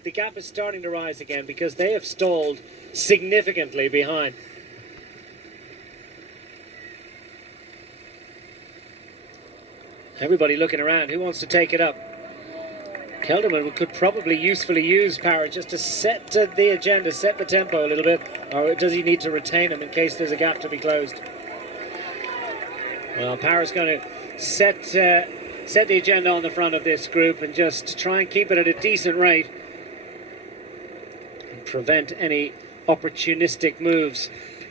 The gap is starting to rise again because they have stalled significantly behind. Everybody looking around. Who wants to take it up? Kelderman could probably usefully use Power just to set the agenda, set the tempo a little bit. Or does he need to retain him in case there's a gap to be closed? Well, Power's going to set the agenda on the front of this group and just try and keep it at a decent rate. Prevent any opportunistic moves.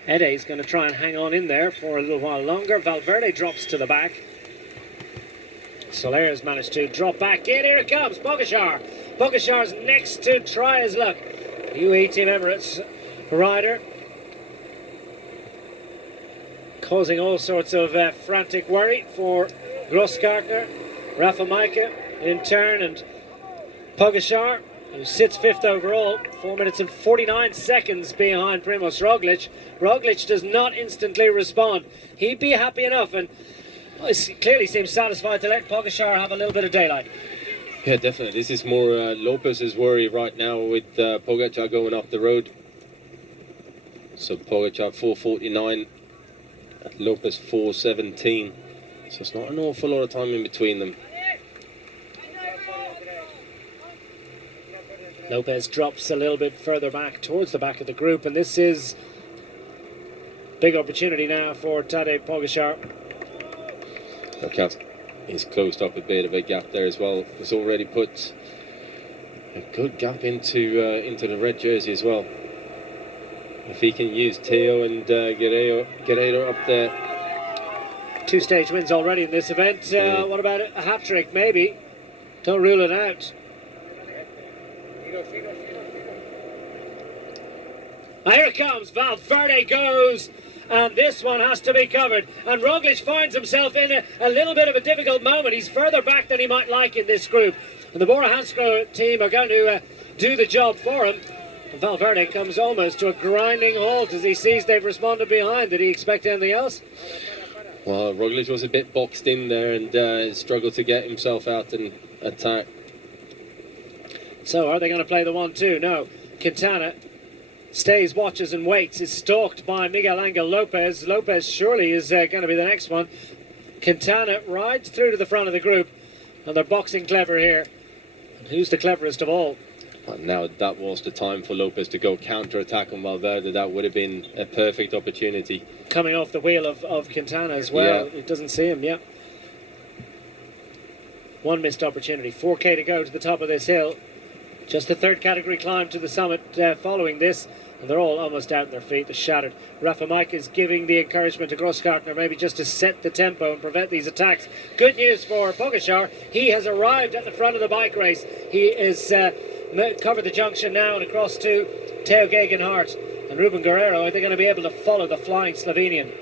Ede's going to try and hang on in there for a little while longer. Valverde drops to the back. Soler's managed to drop back in. Here it comes, Pogačar. Pogačar's next to try his luck. UAE Team Emirates rider. Causing all sorts of frantic worry for Grosskartner, Rafalom Majko in turn, and Pogačar, who sits fifth overall, 4 minutes and 49 seconds behind Primož Roglič. Roglič does not instantly respond. He'd be happy enough, and he clearly seems satisfied to let Pogačar have a little bit of daylight. Yeah, definitely. This is more Lopez's worry right now with Pogačar going up the road. So Pogačar 4:49, Lopez 4:17. So it's not an awful lot of time in between them. Lopez drops a little bit further back towards the back of the group, and this is big opportunity now for Tadej Pogačar. He's closed up a bit of a gap there as well. He's already put a good gap into the red jersey as well. If he can use Teo and Guerrero up there. 2 stage wins already in this event. What about a hat-trick maybe? Don't rule it out. Here it comes, Valverde goes, and this one has to be covered. And Roglič finds himself in a little bit of a difficult moment. He's further back than he might like in this group. And the Bora Hansgrohe team are going to do the job for him. And Valverde comes almost to a grinding halt as he sees they've responded behind. Did he expect anything else? Well, Roglič was a bit boxed in there and struggled to get himself out and attack. So are they going to play the 1-2? No. Quintana stays, watches and waits, is stalked by Miguel Angel Lopez. Lopez surely is going to be the next one. Quintana rides through to the front of the group, and they're boxing clever here. And who's the cleverest of all? Well, now that was the time for Lopez to go counter-attack on Valverde. That would have been a perfect opportunity. Coming off the wheel of Quintana as well. Yeah. It doesn't see him, yeah. One missed opportunity. 4K to go to the top of this hill. Just the third category climb to the summit following this, and they're all almost out on their feet. They're shattered. Rafalom Majko is giving the encouragement to Grosskartner maybe just to set the tempo and prevent these attacks. Good news for Pogačar. He has arrived at the front of the bike race. He is covered the junction now and across to Teo Gegenhardt and Ruben Guerrero. Are they going to be able to follow the flying Slovenian?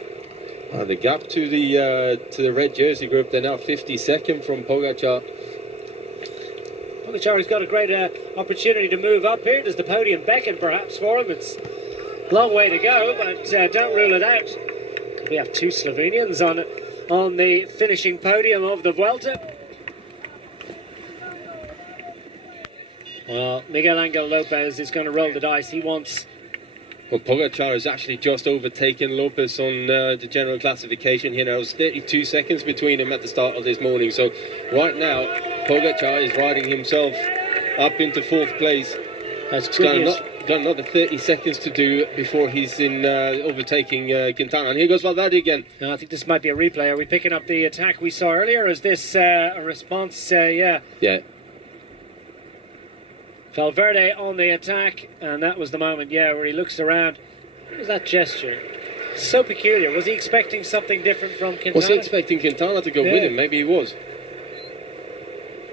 The gap to the red jersey group, they're now 52nd from Pogačar. Pogačar has got a great opportunity to move up here. Does the podium beckon perhaps for him? It's a long way to go, but don't rule it out. We have 2 Slovenians on the finishing podium of the Vuelta. Well, Miguel Angel Lopez is going to roll the dice. He wants... Well, Pogačar has actually just overtaken Lopez on the general classification here. Now, it was 32 seconds between him at the start of this morning. So right now, Pogačar is riding himself up into 4th place. That's good news. Got another 30 seconds to do before he's in overtaking Quintana. And here goes Valverde again. No, I think this might be a replay. Are we picking up the attack we saw earlier? Is this a response? Yeah. Yeah. Valverde on the attack, and that was the moment, where he looks around. What was that gesture? So peculiar. Was he expecting something different from Quintana? Was he expecting Quintana to go with him? Maybe he was.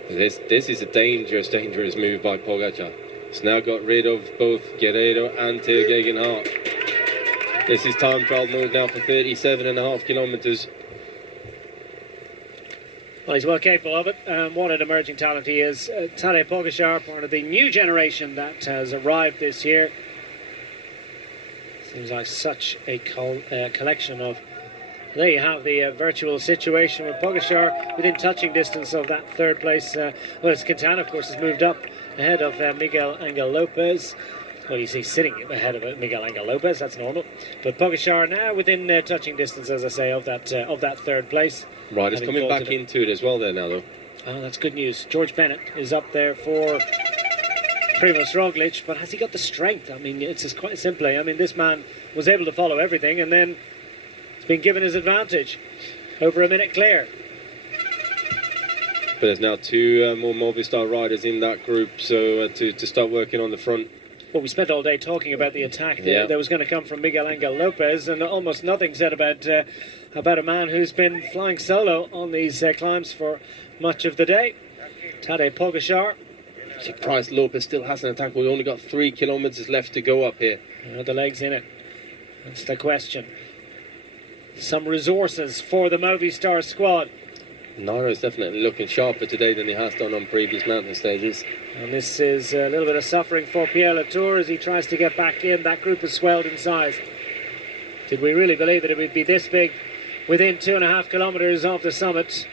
This is a dangerous move by Pogačar. He's now got rid of both Guerrero and Teo Gegenhardt. This is time trial mode now for 37.5 kilometers. Well, he's well capable of it, and what an emerging talent he is. Tadej Pogačar, part of the new generation that has arrived this year. Seems like such a collection of There you have the virtual situation with Pogačar within touching distance of that third place. Well, as Quintana, of course, has moved up ahead of Miguel Angel Lopez. Well, you see sitting ahead of Miguel Angel Lopez, that's normal. But Pogačar now within touching distance, as I say, of that third place. Right, it's coming back into it as well there now, though. Oh, that's good news. George Bennett is up there for Primož Roglič, but has he got the strength? I mean, it's just quite simply. I mean, this man was able to follow everything, and then it's been given his advantage. Over a minute clear. But there's now two more Movistar riders in that group, so to start working on the front. Well, we spent all day talking about the attack that was going to come from Miguel Angel Lopez, and almost nothing said about a man who's been flying solo on these climbs for much of the day. Tadej Pogačar. Surprised Lopez still has an attack. We've only got 3 kilometers left to go up here. The legs in it. That's the question. Some resources for the Movistar squad. Naira is definitely looking sharper today than he has done on previous mountain stages. And this is a little bit of suffering for Pierre Latour as he tries to get back in. That group has swelled in size. Did we really believe that it would be this big within 2.5 kilometers of the summit?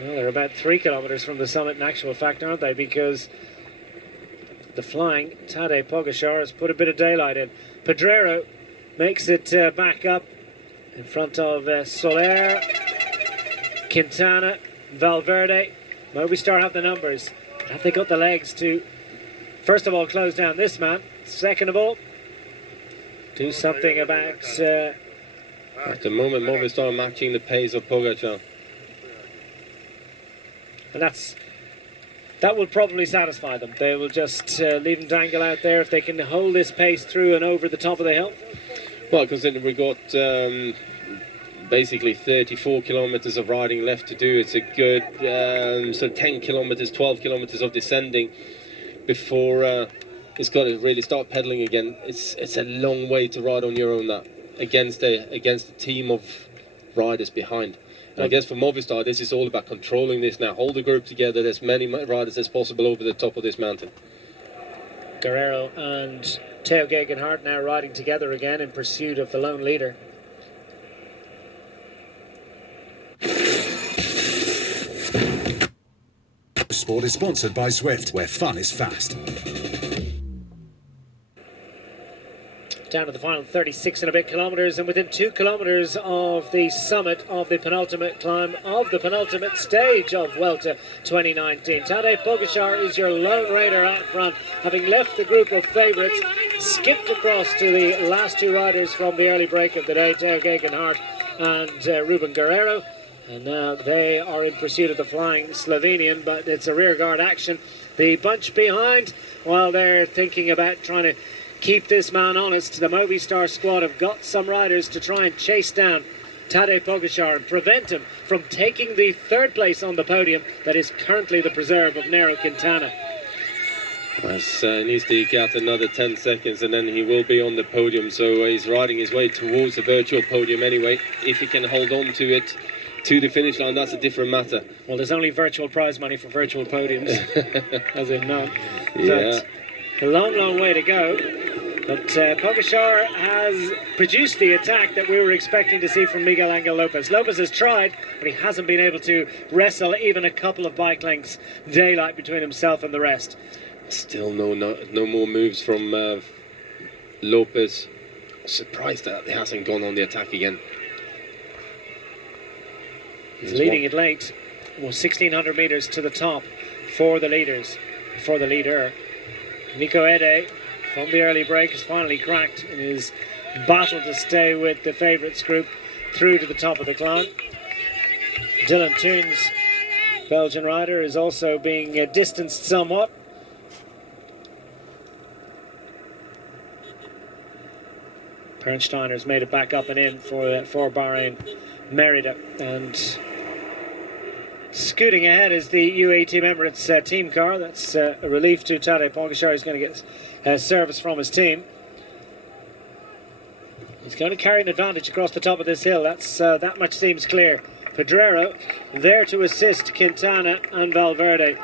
Well, they're about 3 kilometers from the summit in actual fact, aren't they? Because the flying Tadej Pogačar has put a bit of daylight in. Pedrero makes it back up in front of Soler, Quintana, Valverde. Movistar have the numbers. Have they got the legs to, first of all, close down this man? Second of all, do something about... At the moment, Movistar matching the pace of Pogačar. And that will probably satisfy them. They will just leave him dangle out there if they can hold this pace through and over the top of the hill. Well, considering we've got basically 34 kilometers of riding left to do, it's a good sort of 10 kilometers, 12 kilometers of descending before it's got to really start pedaling again. It's a long way to ride on your own, that against a team of riders behind. And I guess for Movistar, this is all about controlling this now. Hold the group together, as many riders as possible over the top of this mountain. Guerrero and Teo Gegenhardt now riding together again in pursuit of the lone leader. Sport is sponsored by Zwift, where fun is fast. Down to the final 36 and a bit kilometres, and within 2 kilometres of the summit of the penultimate climb of the penultimate stage of Vuelta 2019. Tadej Pogačar is your lone raider out front, having left the group of favourites, skipped across to the last 2 riders from the early break of the day, Teo Gegenhardt and Ruben Guerrero. And now they are in pursuit of the flying Slovenian, but it's a rearguard action. The bunch behind, while they're thinking about trying to keep this man honest, the Movistar squad have got some riders to try and chase down Tadej Pogačar and prevent him from taking the 3rd place on the podium that is currently the preserve of Naira Quintano. He needs to eke out another 10 seconds and then he will be on the podium, so he's riding his way towards the virtual podium anyway. If he can hold on to it to the finish line, that's a different matter. Well, there's only virtual prize money for virtual podiums, as in none. Yeah. A long way to go. But Pogačar has produced the attack that we were expecting to see from Miguel Angel Lopez. Lopez has tried, but he hasn't been able to wrestle even a couple of bike lengths daylight between himself and the rest. Still no more moves from Lopez. Surprised that he hasn't gone on the attack again. He's leading it late. Well, 1,600 metres to the top for the leaders, for the leader. Nico Ede, from the early break, has finally cracked in his battle to stay with the favourites group through to the top of the climb. Dylan Toons, Belgian rider, is also being distanced somewhat. Pernsteiner's made it back up and in for Bahrain Merida, and scooting ahead is the UAE Team Emirates team car. That's a relief to Tadej Pogačar. He's going to get service from his team. He's going to carry an advantage across the top of this hill. That much seems clear. Pedrero there to assist Quintana and Valverde.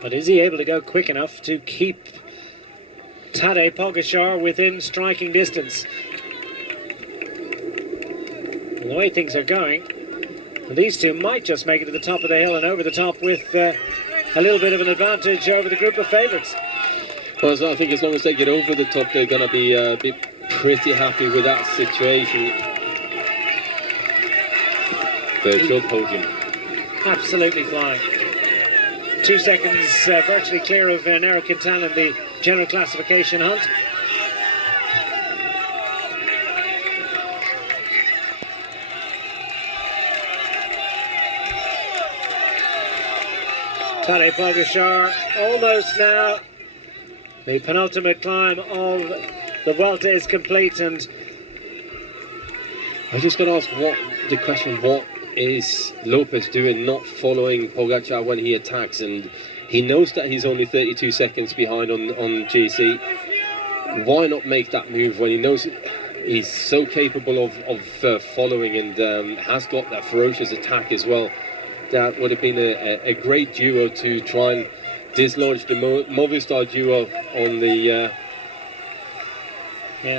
But is he able to go quick enough to keep Tadej Pogačar within striking distance? And the way things are going, And these two might just make it to the top of the hill and over the top with a little bit of an advantage over the group of favourites. Well, so I think as long as they get over the top, they're going to be pretty happy with that situation. Virtual podium. Absolutely flying. 2 seconds virtually clear of Naira Quintano in the general classification hunt. Tadej Pogačar almost now. The penultimate climb of the Vuelta is complete, and I just got to ask the question, what is Lopez doing not following Pogačar when he attacks? And he knows that he's only 32 seconds behind on GC. Why not make that move when he knows he's so capable of following and has got that ferocious attack as well? That would have been a great duo to try and dislodge the Movistar duo on the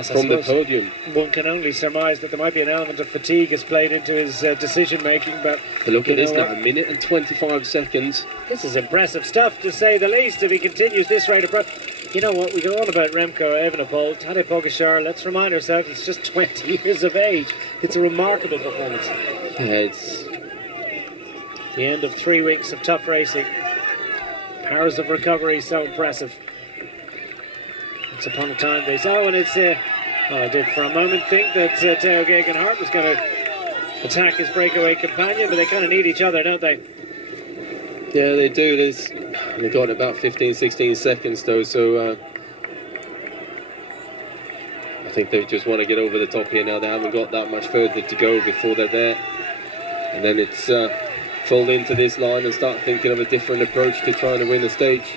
from the podium. One can only surmise that there might be an element of fatigue has played into his decision making, but look at this now, 1 minute and 25 seconds. This is impressive stuff, to say the least, if he continues this rate of progress. You know what, we go on about Remco Evenepoel, Tadej Pogačar, let's remind ourselves he's just 20 years of age. It's a remarkable performance. Yeah, it's the end of 3 weeks of tough racing. Powers of recovery so impressive. Once upon a time they saw, and it's I did for a moment think that Teo Gegenhardt was going to attack his breakaway companion, but they kind of need each other, don't they? Yeah, they do. They've got about 15-16 seconds though, so I think they just want to get over the top here now. They haven't got that much further to go before they're there, and then it's fold into this line and start thinking of a different approach to trying to win the stage.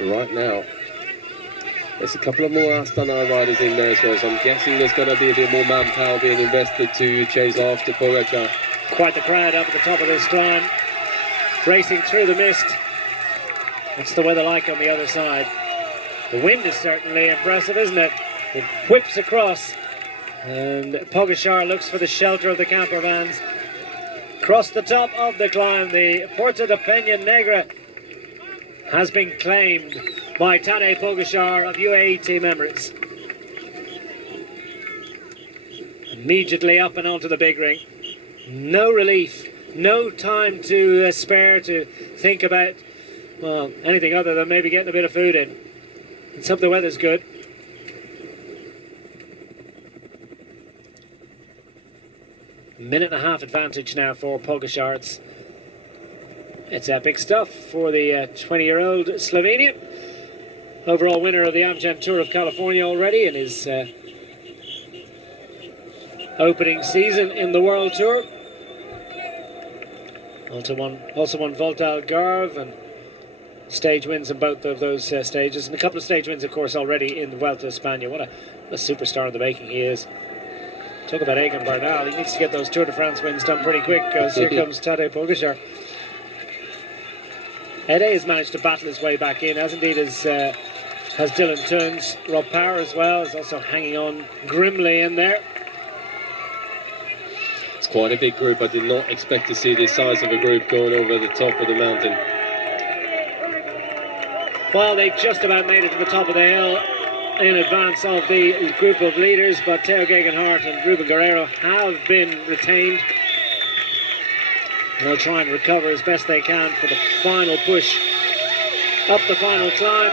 Right now, there's a couple of more Astana riders in there as well, so I'm guessing there's going to be a bit more manpower being invested to chase after Pogačar. Quite the crowd up at the top of this climb, racing through the mist. What's the weather like on the other side? The wind is certainly impressive, isn't it? It whips across, and Pogačar looks for the shelter of the camper vans. Across the top of the climb, the Puerto de Pena Negra has been claimed by Tadej Pogačar of UAE Team Emirates. Immediately up and onto the big ring. No relief, no time to spare to think about, well, anything other than maybe getting a bit of food in. Let's hope the weather's good. Minute and a half advantage now for Pogačar. It's epic stuff for the 20-year-old Slovenian. Overall winner of the Amgen Tour of California already in his opening season in the World Tour. Also won Volta Algarve and stage wins in both of those stages. And a couple of stage wins, of course, already in the Vuelta España. What a superstar in the making he is. Talk about Egan Bernal. He needs to get those Tour de France wins done pretty quick, because here comes Tadej Pogačar. Ede has managed to battle his way back in, as indeed has Dylan Teuns. Rob Power as well is also hanging on grimly in there. It's quite a big group. I did not expect to see this size of a group going over the top of the mountain. Well, they've just about made it to the top of the hill in advance of the group of leaders, but Teo Gegenhardt and Ruben Guerrero have been retained. They'll try and recover as best they can for the final push up the final climb.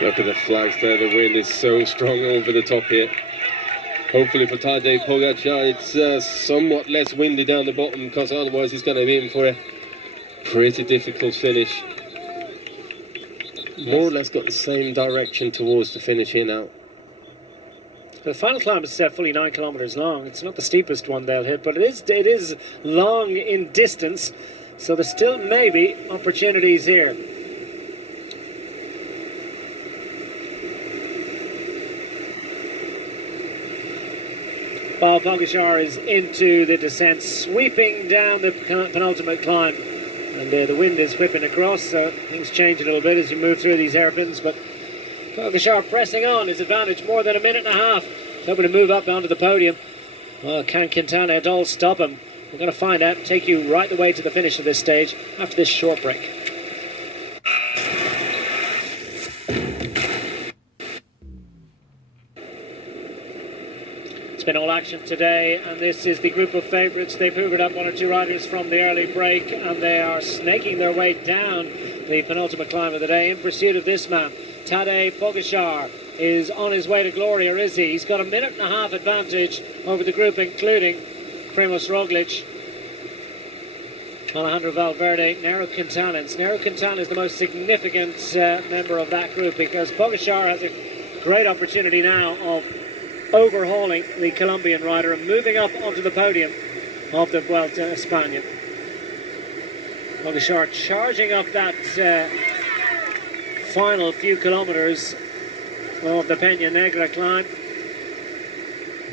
Look at the flags there. The wind is so strong over the top here. Hopefully for Tadej Pogačar it's somewhat less windy down the bottom, because otherwise he's going to be in for a pretty difficult finish. More or less got the same direction towards the finish here now. The final climb is fully 9 kilometers long. It's not the steepest one they'll hit, but it is long in distance, so there's still maybe opportunities here. While Pogačar is into the descent, sweeping down the penultimate climb. And the wind is whipping across, so things change a little bit as you move through these hairpins. But Pogačar pressing on, his advantage more than a minute and a half. hoping to move up onto the podium. Well, can Quintana at all stop him? We're going to find out, take you right the way to the finish of this stage after this short break. It's been all action today, and this is the group of favourites. They've hoovered up one or two riders from the early break, and they are snaking their way down the penultimate climb of the day in pursuit of this man. Tadej Pogačar is on his way to glory, or is he? He's got a minute and a half advantage over the group, including Primož Roglič, Alejandra Valverdeja, Naira Quintano. Naira Quintano is the most significant member of that group, because Pogačar has a great opportunity now of overhauling the Colombian rider and moving up onto the podium of the Vuelta España. Pogačar charging up that final few kilometres of the Pena Negra climb,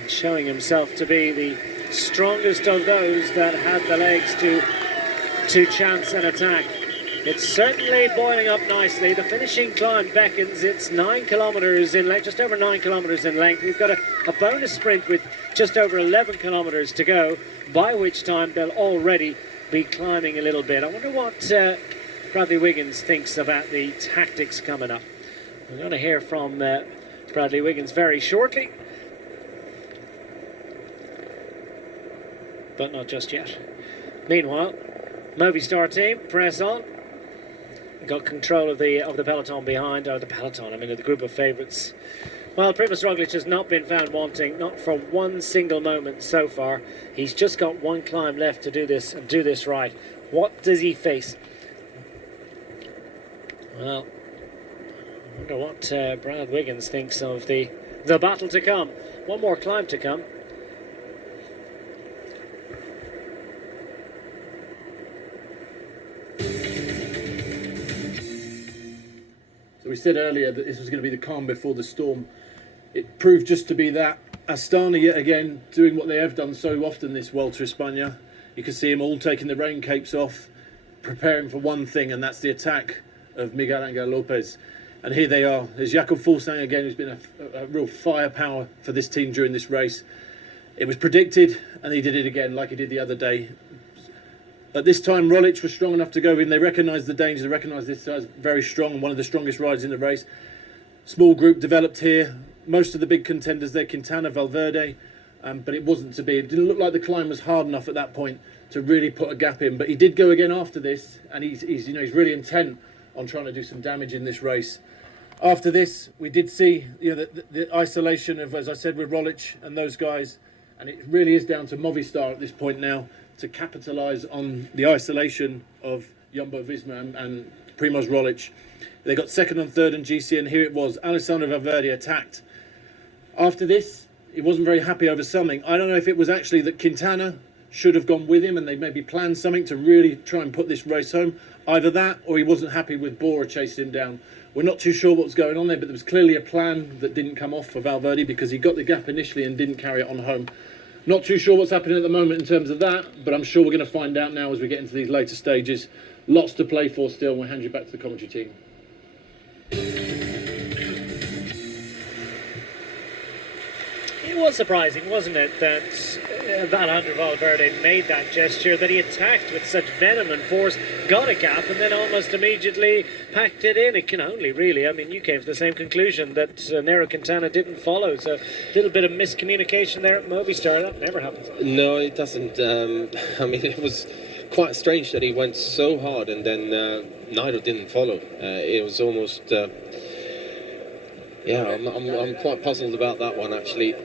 and showing himself to be the strongest of those that had the legs to chance an attack. It's certainly boiling up nicely. The finishing climb beckons. It's 9 kilometres in length, just over 9 kilometres in length. We've got a bonus sprint with just over 11 kilometres to go, by which time they'll already be climbing a little bit. I wonder what Bradley Wiggins thinks about the tactics coming up. We're going to hear from Bradley Wiggins very shortly, but not just yet. Meanwhile, Movistar team press on. Got control of the peloton behind, or the peloton, I mean, of the group of favourites. Well, Primož Roglič has not been found wanting, not for one single moment so far. He's just got one climb left to do this and do this right. What does he face? Well, I wonder what Brad Wiggins thinks of the battle to come. One more climb to come. We said earlier that this was going to be the calm before the storm. It proved just to be that. Astana yet again doing what they have done so often this Vuelta España. You can see them all taking the rain capes off, preparing for one thing, and that's the attack of Miguel Angel Lopez. And here they are. There's Jakob Fuglsang again, who's been a real firepower for this team during this race. It was predicted, and he did it again like he did the other day. At this time, Roglič was strong enough to go in. They recognised the danger. They recognised this guy's very strong and one of the strongest riders in the race. Small group developed here. Most of the big contenders there, Quintana, Valverde, but it wasn't to be. It didn't look like the climb was hard enough at that point to really put a gap in. But he did go again after this, and he's really intent on trying to do some damage in this race. After this, we did see the isolation of, as I said, with Roglič and those guys, and it really is down to Movistar at this point now to capitalise on the isolation of Jumbo-Visma and Primož Roglič. They got second and third in GC, and here it was. Alejandro Valverde attacked. After this, he wasn't very happy over something. I don't know if it was actually that Quintana should have gone with him and they maybe planned something to really try and put this race home. Either that, or he wasn't happy with Bora chasing him down. We're not too sure what was going on there, but there was clearly a plan that didn't come off for Valverde because he got the gap initially and didn't carry it on home. Not too sure what's happening at the moment in terms of that, but I'm sure we're going to find out now as we get into these later stages. Lots to play for still. We'll hand you back to the commentary team. It was surprising, wasn't it, that Alejandro Valverde made that gesture, that he attacked with such venom and force, got a gap, and then almost immediately packed it in. It can only really, I mean, you came to the same conclusion that Naira Quintana didn't follow, so a little bit of miscommunication there at Movistar. That never happens. No, it doesn't. I mean, it was quite strange that he went so hard and then Nairo didn't follow. It was almost... yeah, I'm quite puzzled about that one, actually.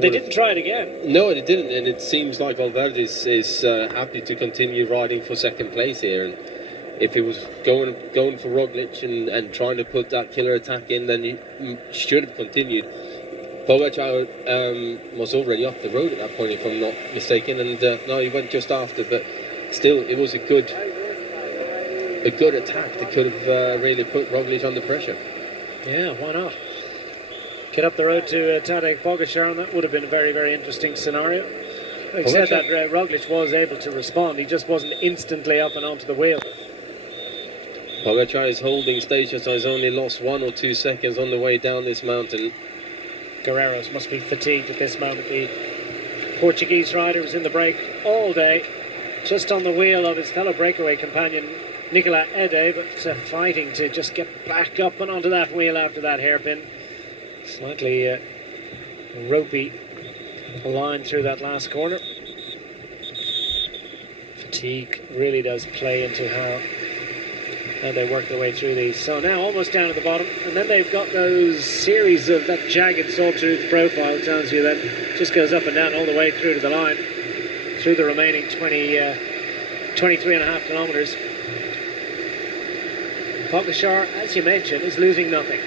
They didn't try it again. No, they didn't, and it seems like Valverde is happy to continue riding for second place here. And if he was going for Roglič and trying to put that killer attack in, then he should have continued. Pogačar was already off the road at that point, if I'm not mistaken, and no, he went just after. But still, it was a good attack that could have really put Roglič under pressure. Yeah, why not? Get up the road to Tadej Pogačar, and that would have been a very, very interesting scenario. Except that Roglič was able to respond. He just wasn't instantly up and onto the wheel. Pogačar is holding stations, so he's only lost 1 or 2 seconds on the way down this mountain. Guerreros must be fatigued at this moment. The Portuguese rider was in the break all day, just on the wheel of his fellow breakaway companion Nicola Ede, but fighting to just get back up and onto that wheel after that hairpin. Slightly ropey line through that last corner. Fatigue really does play into how they work their way through these. So now almost down at the bottom, and then they've got those series of that jagged sawtooth profile, tells you that it just goes up and down all the way through to the line, through the remaining 23.5 kilometres. Pogačar, as you mentioned, is losing nothing.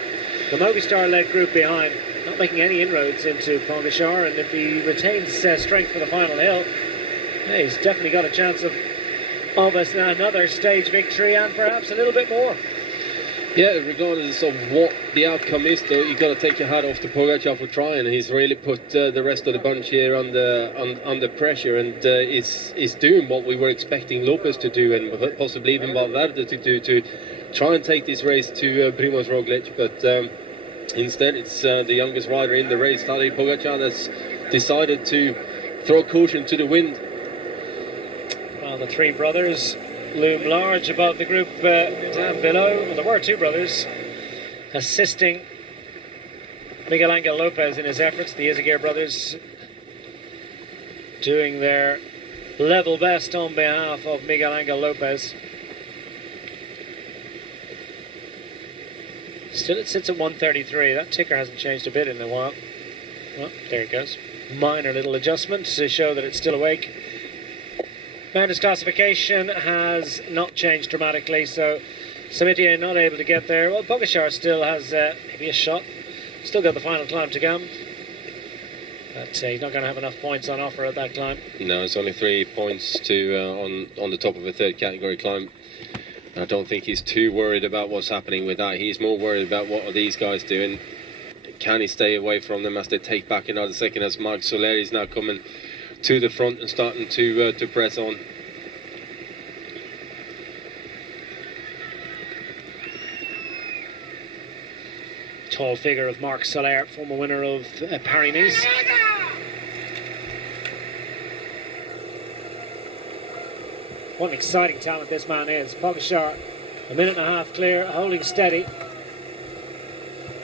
The Movistar-led group behind, not making any inroads into Pogačar, and if he retains strength for the final hill, he's definitely got a chance of another stage victory and perhaps a little bit more. Yeah, regardless of what the outcome is, though, you've got to take your hat off to Pogačar for trying. He's really put the rest of the bunch here under pressure, and is doing what we were expecting Lopez to do, and possibly even Valverde to do, to try and take this race to Primož Roglič. But instead, it's the youngest rider in the race, Tadej Pogačar, that's decided to throw caution to the wind. Well, the three brothers loom large above the group down below. Well, there were two brothers assisting Miguel Angel Lopez in his efforts. The Izaguirre brothers doing their level best on behalf of Miguel Angel Lopez. Still it sits at 1:33. That ticker hasn't changed a bit in a while. Well, there it goes. Minor little adjustment to show that it's still awake. Mountains classification has not changed dramatically, so Samitier not able to get there. Well, Pogačar still has maybe a shot. Still got the final climb to come. But he's not going to have enough points on offer at that climb. No, it's only 3 points to on the top of a third category climb. I don't think he's too worried about what's happening with that. He's more worried about what are these guys doing. Can he stay away from them as they take back another second, as Marc Soler is now coming to the front and starting to press on. Tall figure of Marc Soler, former winner of Paris-Nice. What an exciting talent this man is. Pogačar, a minute and a half clear, holding steady.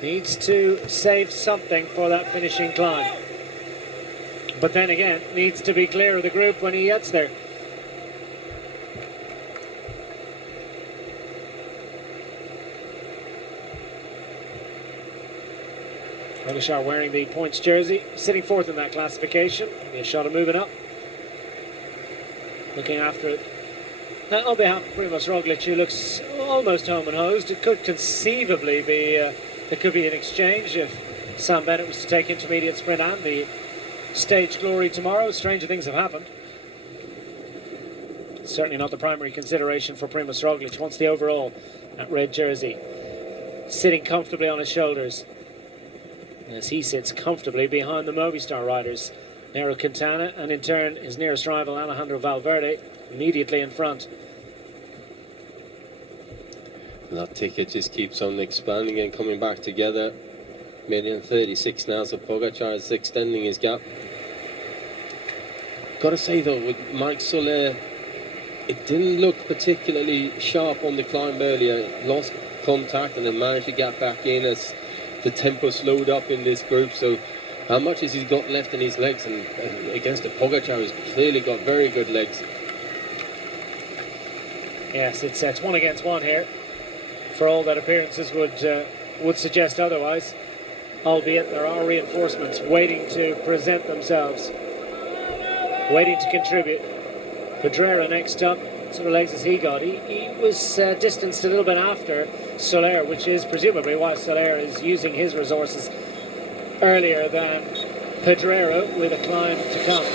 Needs to save something for that finishing climb. But then again, needs to be clear of the group when he gets there. Pogačar wearing the points jersey, sitting fourth in that classification. Maybe a shot of moving up. Looking after it. Now, on behalf of Primož Roglič, who looks almost home and hosed, it could conceivably be, there could be an exchange if Sam Bennett was to take intermediate sprint and the stage glory tomorrow. Stranger things have happened. Certainly not the primary consideration for Primož Roglič. Wants the overall, that red jersey, sitting comfortably on his shoulders as he sits comfortably behind the Movistar riders, Naira Quintana, and in turn his nearest rival Alejandro Valverde immediately in front. And that ticket just keeps on expanding and coming back together. 1,036,000 now, so Pogačar is extending his gap. Gotta say though, with Marc Soler, it didn't look particularly sharp on the climb earlier. Lost contact and then managed to get back in as the tempo slowed up in this group. So how much has he got left in his legs? And against the Pogačar, who's clearly got very good legs. Yes, it's 1 against 1 here, for all that appearances would suggest otherwise, albeit there are reinforcements waiting to present themselves, waiting to contribute. Pedrera next up. What sort of legs has he got? He was distanced a little bit after Soler, which is presumably why Soler is using his resources earlier than Pedrera, with a climb to come.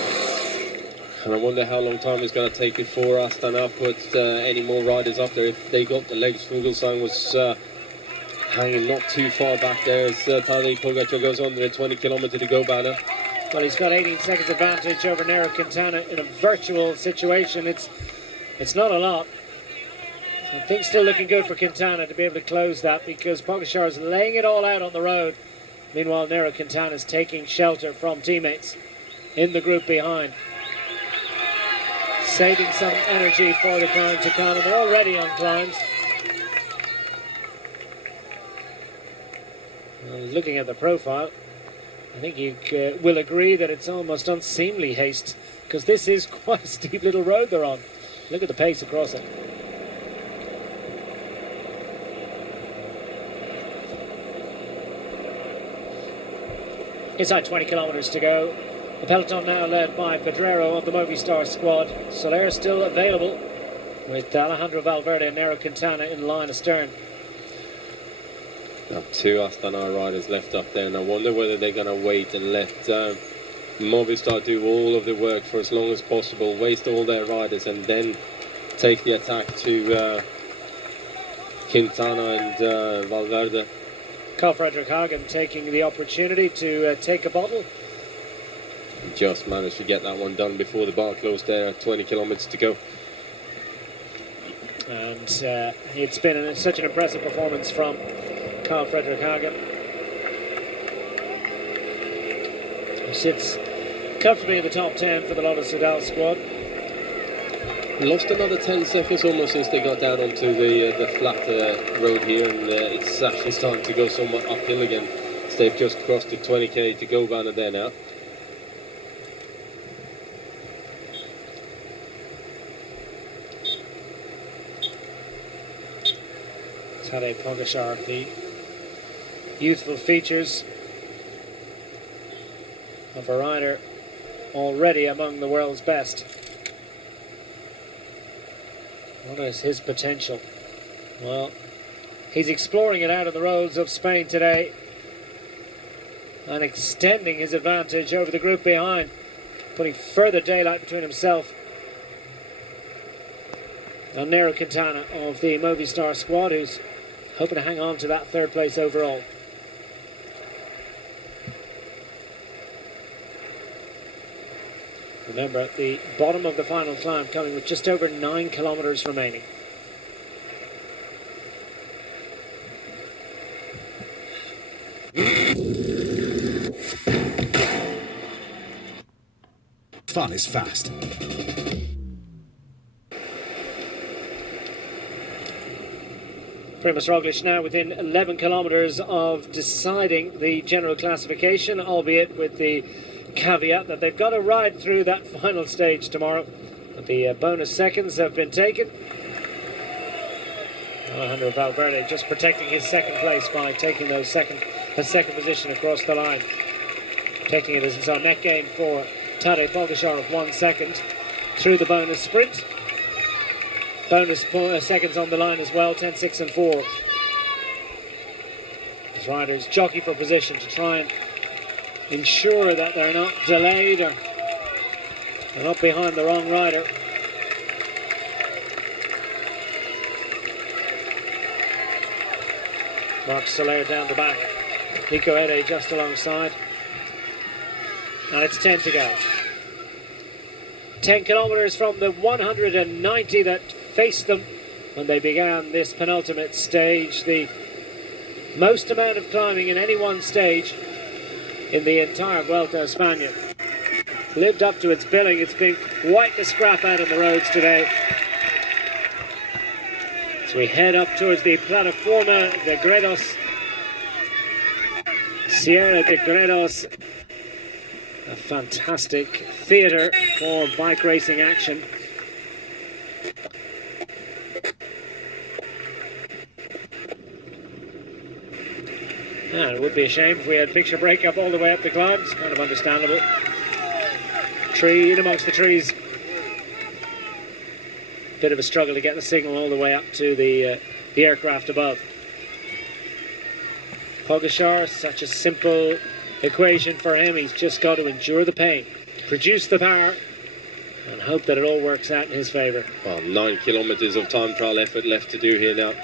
And I wonder how long time it's going to take before Astana put any more riders up there. If they got the legs, Fuglsang was hanging not too far back there as Tadej Pogačar goes under a 20 kilometre to go banner. Well, he's got 18 seconds advantage over Naira Quintana in a virtual situation. It's not a lot. So things still looking good for Quintana to be able to close that, because Pogačar is laying it all out on the road. Meanwhile, Naira Quintano is taking shelter from teammates in the group behind, saving some energy for the climb to come. And they're already on climbs. Looking at the profile, I think you will agree that it's almost unseemly haste, because this is quite a steep little road they're on. Look at the pace across it. Inside 20 kilometres to go. The peloton now led by Pedrero of the Movistar squad. Soler still available, with Alejandra Valverdeja and Naira Quintana in line astern. Now, two Astana riders left up there, and I wonder whether they're going to wait and let Movistar do all of the work for as long as possible, waste all their riders, and then take the attack to Quintana and Valverde. Carl Frederick Hagen taking the opportunity to take a bottle. He just managed to get that one done before the bar closed there at 20 kilometres to go. And it's been such an impressive performance from Carl Frederick Hagen. He sits comfortably in the top 10 for the Lotto Soudal squad. Lost another 10 seconds almost since they got down onto the flat road here, and it's actually starting to go somewhat uphill again. So they've just crossed the 20k to go banner there now. Tadej Pogačar, the youthful features of a rider already among the world's best. What is his potential? Well, he's exploring it out on the roads of Spain today and extending his advantage over the group behind, putting further daylight between himself and Nairo Quintana of the Movistar squad, who's hoping to hang on to that third place overall. Remember, at the bottom of the final climb, coming with just over 9 kilometres remaining. Fun is fast. Primož Roglič now within 11 kilometres of deciding the general classification, albeit with the caveat that they've got to ride through that final stage tomorrow. But the bonus seconds have been taken. Alejandra Valverdeja just protecting his second place by taking the second position across the line. Taking it as it's a net gain for Tadej Pogačar of 1 second through the bonus sprint. Bonus seconds on the line as well, 10, 6 and 4. These riders jockey for position to try and ensure that they're not delayed or they're not behind the wrong rider. Marc Soler down the back. Nico Ede just alongside. And it's 10 to go. 10 kilometres from the 190 that faced them when they began this penultimate stage. The most amount of climbing in any one stage in the entire Vuelta of España. Lived up to its billing. It's been quite the scrap out on the roads today. So we head up towards the Plataforma de Gredos, Sierra de Gredos, a fantastic theatre for bike racing action. And it would be a shame if we had picture breakup all the way up the climb. It's kind of understandable. Tree in amongst the trees. Bit of a struggle to get the signal all the way up to the aircraft above. Pogačar, such a simple equation for him. He's just got to endure the pain, produce the power, and hope that it all works out in his favour. Well, 9 kilometres of time trial effort left to do here now.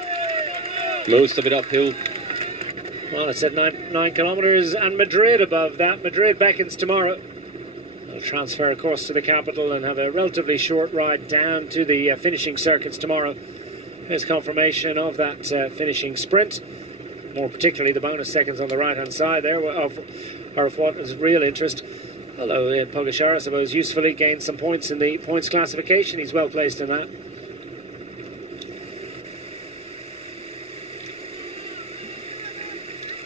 Most of it uphill. Well, I said 9 kilometres, and Madrid above that. Madrid beckons tomorrow. They'll transfer, of course, to the capital and have a relatively short ride down to the finishing circuits tomorrow. There's confirmation of that finishing sprint. More particularly the bonus seconds on the right-hand side there are of what is real interest. Although Pogačar, I suppose, usefully gained some points in the points classification. He's well placed in that.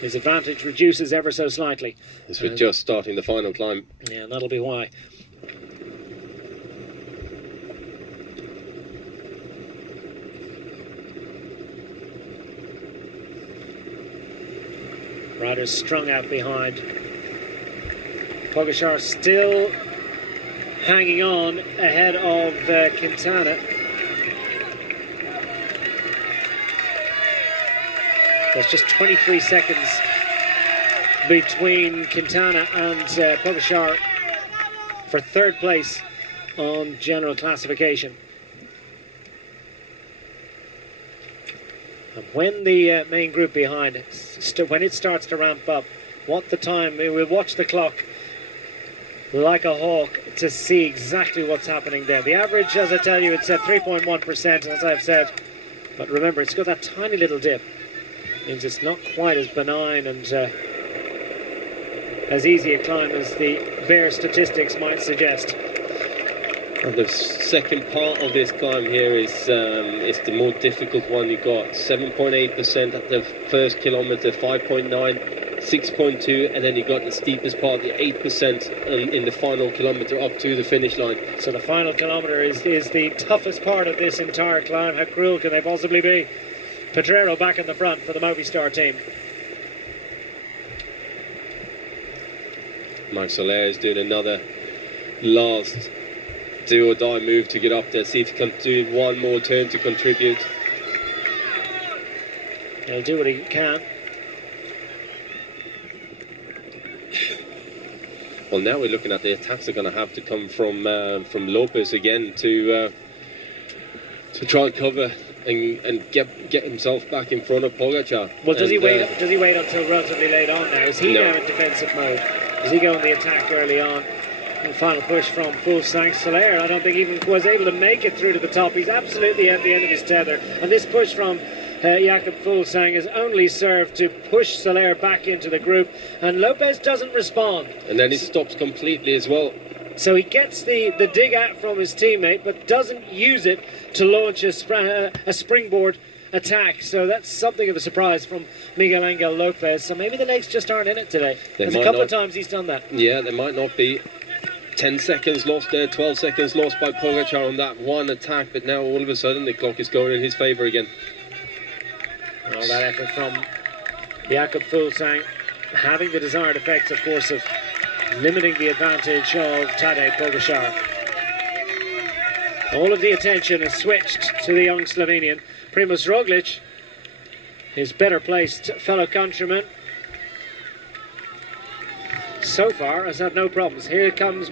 His advantage reduces ever so slightly. As we're just starting the final climb. Yeah, and that'll be why. Riders strung out behind. Pogačar still hanging on ahead of Quintana. There's just 23 seconds between Quintana and Pogačar for third place on general classification. And when the main group behind, when it starts to ramp up, what the time, we'll watch the clock like a hawk to see exactly what's happening there. The average, as I tell you, it's at 3.1%, as I've said. But remember, it's got that tiny little dip. Means it's not quite as benign and as easy a climb as the bare statistics might suggest. And the second part of this climb here is the more difficult one. You got 7.8% at the first kilometer, 5.9, 6.2, and then you got the steepest part, the 8% in the final kilometer up to the finish line. So the final kilometer is the toughest part of this entire climb. How cruel can they possibly be? Pedrero back in the front for the Movistar team. Mike Soler is doing another last do or die move to get up there, see if he can do one more turn to contribute. He'll do what he can. Well, now we're looking at the attacks are going to have to come from Lopez again to try and cover and get himself back in front of Pogačar. Well, does he wait? Does he wait until relatively late on now? Is he now in defensive mode? Does he go on the attack early on? And final push from Fuglsang. Soler, I don't think even was able to make it through to the top. He's absolutely at the end of his tether. And this push from Jakob Fuglsang has only served to push Soler back into the group. And Lopez doesn't respond. And then he stops completely as well. So he gets the dig out from his teammate, but doesn't use it to launch a springboard attack. So that's something of a surprise from Miguel Angel Lopez. So maybe the legs just aren't in it today. There's a couple of times he's done that. Yeah, there might not be. 10 seconds lost there, 12 seconds lost by Pogačar on that one attack, but now all of a sudden the clock is going in his favour again. All that effort from Jakob Fuglsang having the desired effects, of course, of limiting the advantage of Tadej Pogačar. All of the attention is switched to the young Slovenian. Primož Roglič, his better placed fellow countryman, so far has had no problems. Here comes